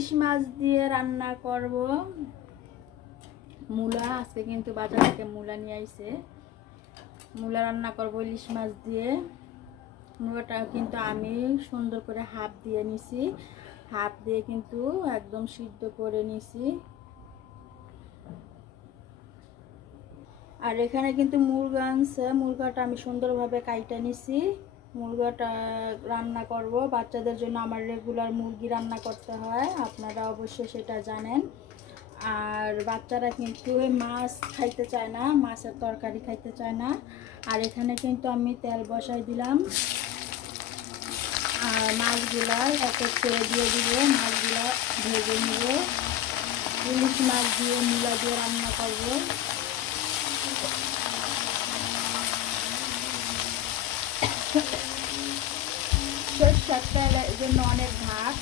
ইলিশ মাছ দিয়ে রান্না করব মূলা। আজকে কিন্তু বাজার থেকে মূলা নিয়ে আইছে, মূলা রান্না করব ইলিশ মাছ দিয়ে। মূলাটা কিন্তু আমি সুন্দর করে হাফ দিয়ে নিছি, হাফ দিয়ে কিন্তু একদম সিদ্ধ করে নিছি। আর এখানে কিন্তু মুরগা আনছে, মুরগাটা আমি সুন্দরভাবে কাইটা নিছি। মুরগাটা রান্না করব, বাচ্চাদের জন্য আমার রেগুলার মুরগি রান্না করতে হয়, আপনারা অবশ্যই সেটা জানেন। আর বাচ্চারা কিন্তু মাছ খাইতে চায় না, মাছের তরকারি খাইতে চায় না। আর এখানে কিন্তু আমি তেল বসাই দিলাম, আর মাছগুলা এক এক করে দিয়ে দিব, মাছগুলা ভেজে নিব। ইলিশ মাছ দিয়ে মূলা দিয়ে রান্না করব। সরষের তেলের জন্য অনেক ভাত,